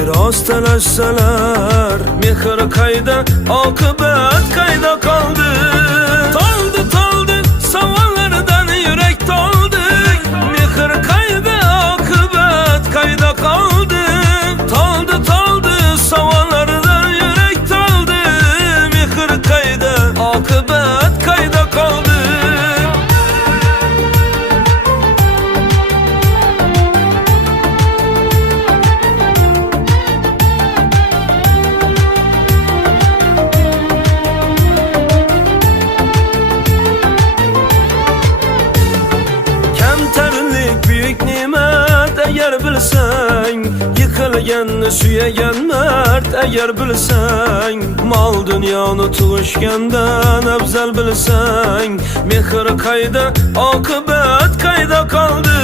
Miros talashsalar, mehr qayda, oqibat qayda qoldi? Toldi savollardan yurak toldi. Mehr qayda, oqibat qayda qoldi? Toldi savollardan yurak toldi. Mehr qayda, oqibat qayda qoldi? Büyük nimet eğer bilsen, yıkılganni suyagan mard eğer bilsen, mal dunyoni tug'ishgandan afzal bilsen, mehr qayda, oqibat qayda qoldi?